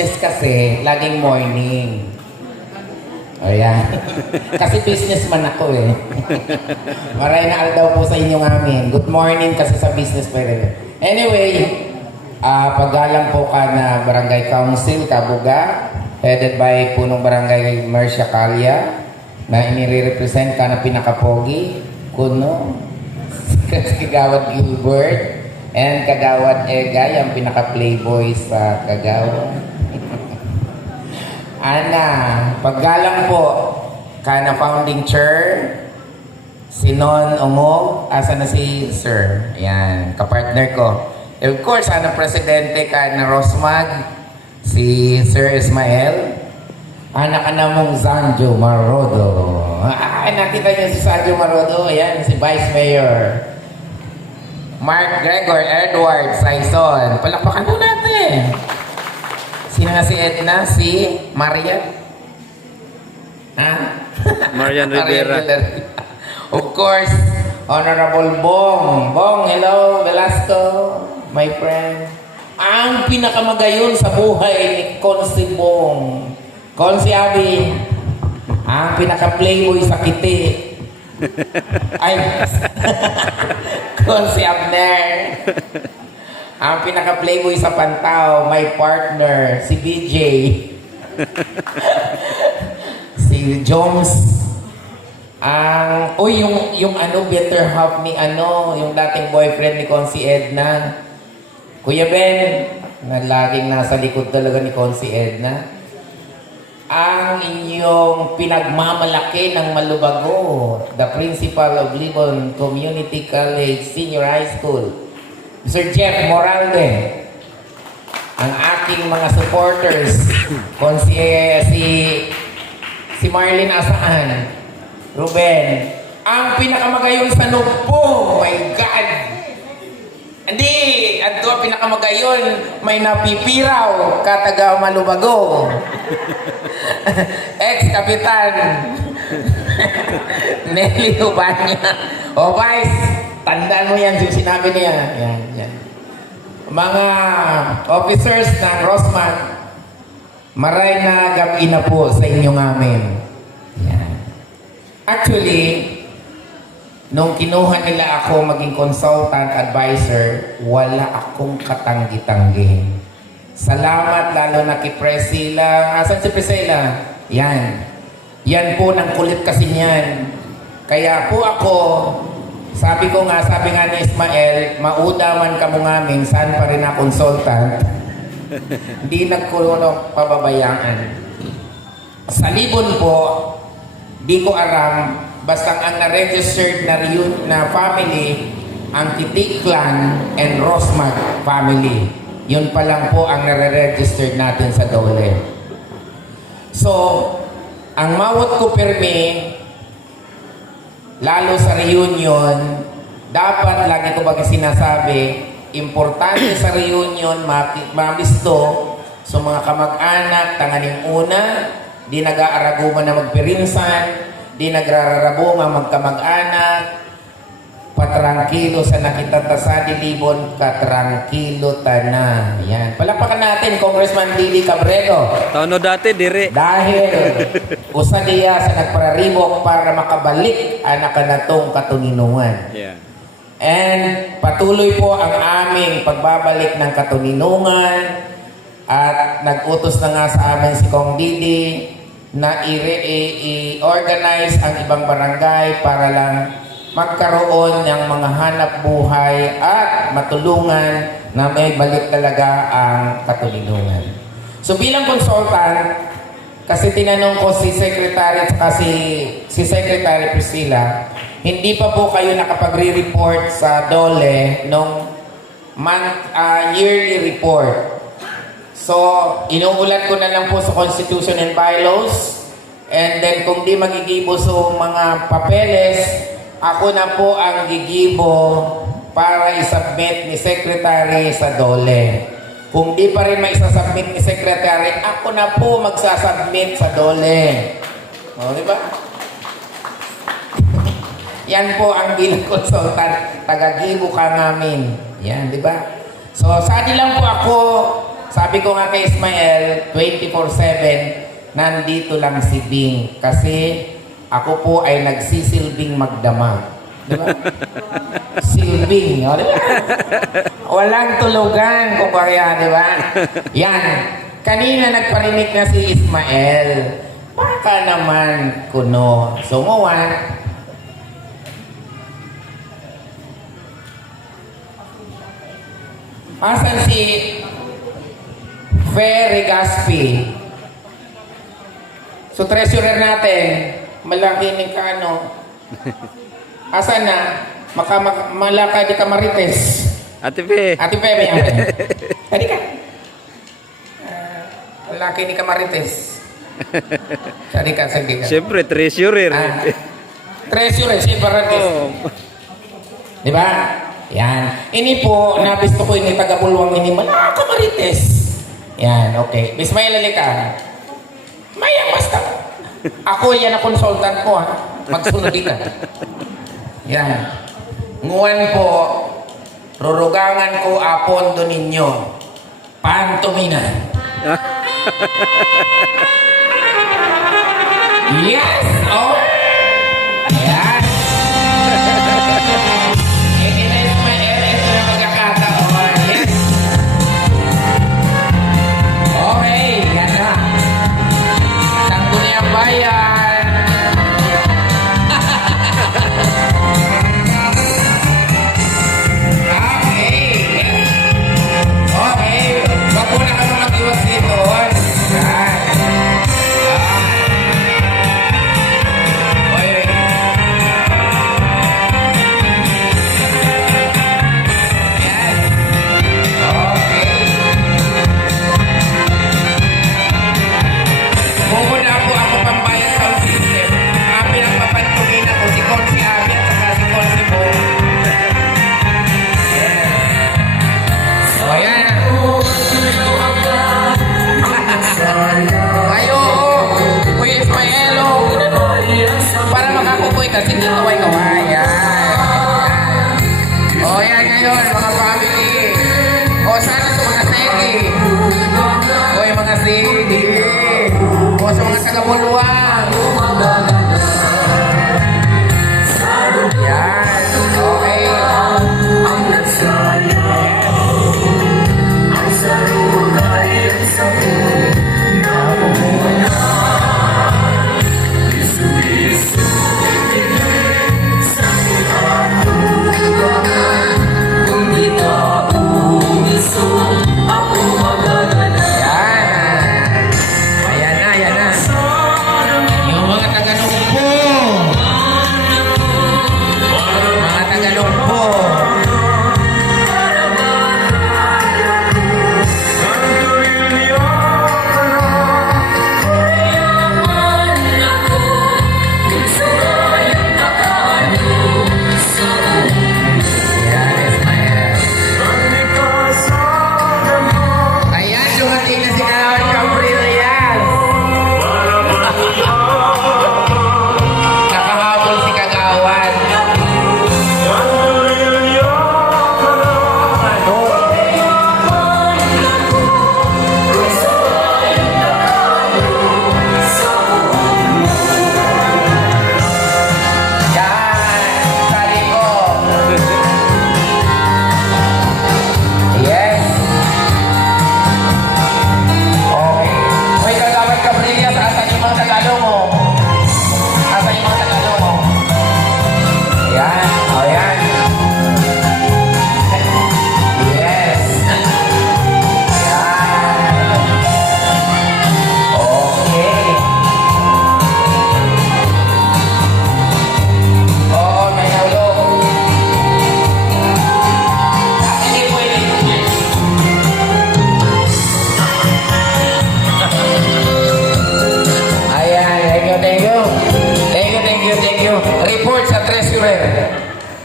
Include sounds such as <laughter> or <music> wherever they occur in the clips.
business kasi, laging morning. Ayan. kasi businessman ako eh. <laughs> Maray na daw po sa inyong amin. Good morning kasi sa business pa rin. Anyway, ah paggalang po ka na Barangay Council, Kabuga, headed by punong Barangay Mercia Calia, na inire-represent ka na pinakapogi, Kuno, <laughs> Kagawad Gilbert, and Kagawad Egay, ang pinaka-playboy sa Kagawad. Ana, paggalang po, kana founding chair, si Non Ongong, asa na si Sir? Ayan, kapartner ko. Eh, Of course, ana presidente ka na Rosmag, si Sir Ismael, anak ka namong Sanjo Marodo. Ay, nakita niyo si Sanjo Marodo, ayan, si Vice Mayor. Mark Gregor Edward Saison. Palakpakan. Sino nga si Edna? Si Maria? Ha? Marian <laughs> Maria Rivera. Of course, Honorable Bong. Bong, hello, Velasco, my friend. Ang pinakamagayon sa buhay ni Consi Bong. Consi Abi. Ang pinaka-playboy sa kiti. Ay, <laughs> Consi Abner. Ang pinaka-playboy sa Pantaw, my partner, si BJ. <laughs> si Jones. Ang, uy, yung, yung ano, better half ni ano, yung dating boyfriend ni Consi Edna. Kuya Ben, na laging nasa likod talaga ni Consi Edna. Ang inyong pinagmamalaki ng Malubago, the principal of Libon Community College Senior High School, Mr. Jeff Moralde. Ang aking mga supporters, <coughs> kung si, si, si Marlene Asaan, Ruben, ang pinakamagayon sa Nugpo, my God! Hindi, ang doon pinakamagayon, may napipiraw, kataga Malubago. <laughs> Ex-kapitan, <laughs> Nelly Ubanya. O Vice, tandaan mo yan yung sinabi niya. Yan, yan. Mga officers ng Rosman, maray na gabi na po sa inyong amin. Yan. Actually, nung kinuha nila ako maging consultant advisor, wala akong katanggi-tanggi. Salamat lalo na kay Priscilla. Asan si Priscilla? Yan. Yan po ng kulit kasi niyan. Kaya po ako, sabi ko nga, sabi nga ni Ismael, mauda man ka mo ngamin, saan pa rin na consultant, <laughs> hindi nagkulong pababayaan. Sa Libon po, di ko aram, basta ang na-registered na, reun- na family, ang Titik Clan and Rosmag family. Yun pa lang po ang nare-registered natin sa Dole. So, ang Mawot ko permi, lalo sa reunion, dapat lagi ko baga sinasabi, importante sa reunion, mamisto sa mga kamag-anak, tanganing una, di nag-aaraguman na magpirinsan, di nagrararabo nga magkamag-anak, patrangkilo sa nakita ta sa dilibon, katrangkilo ta na. Yan. Palakpakan natin, Congressman Lili Cabrero. Tano dati, dire. Dahil <laughs> usa diya sa nagpararibok para makabalik anak ka na tong katuninungan. Yeah. And patuloy po ang aming pagbabalik ng katuninungan at nag-utos na nga sa amin si Kong Didi na i-organize ang ibang barangay para lang magkaroon ng mga hanap buhay at matulungan na may balik talaga ang katuninungan. So bilang consultant, kasi tinanong ko si Secretary at si, si Secretary Priscilla, hindi pa po kayo nakapagre-report sa DOLE nung month, ah, yearly report. So, inuulat ko na lang po sa Constitution and Bylaws. And then kung di magigibo sa mga papeles, ako na po ang gigibo para isubmit ni Secretary sa DOLE. Kung di pa rin may isasubmit ni Secretary, ako na po magsasubmit sa DOLE. O, di ba? Yan po ang bilang consultant, tagagibo ka namin. Yan, di ba? So, sa atin lang po ako Sabi ko nga kay Ismael, 24-7, nandito lang si Bing. Kasi ako po ay nagsisilbing magdamag. Di ba? <laughs> Silbing. O, di ba? Walang tulugan, kung kaya, di ba? Yan. Kanina nagparinig na si Ismael. Baka naman kuno. Sumuwan. Asan si Ferry Gaspi? So treasurer natin, malaki ni Kano. Asan na? Maka, mak- malaka di ka marites. Ate Pe. Ate Pepe yan. Hadi ka. Ah, malaki ni ka marites. Hadi ka, sige ka. Siyempre, treasurer. Ah, treasurer, si Barates. Oh. Di ba? Yan. Ini po, nabisto ko ini taga-bulwang ini, malaka ka marites. Yan, okay. Ismail Alika. Mayang basta. Ako yan ang consultant ko ha. Magsunod ka. Yan. Nguwan po, rurugangan ko apon do ninyo. Pantomina. <laughs> yes!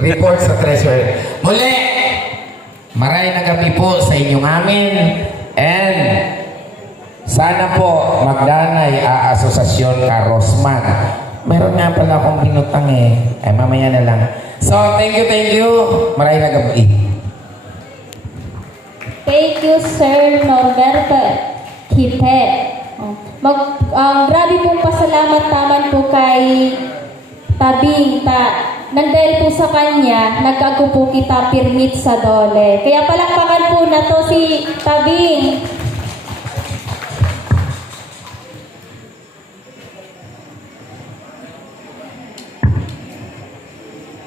Report sa treasurer. Muli, maray na gabi po sa inyong amin. And sana po magdanay a asosasyon ka Rosman. Meron nga pala akong pinutang eh. Ay, mamaya na lang. So, thank you, thank you. Maray na gabi. Thank you Sir Norberto Kipe. Oh, Mag, um, grabe pong pasalamat naman po kay Tabing ta nang dahil po sa kanya, nagkago po kita permit sa dole. Kaya palakpakan po na to si Tabing.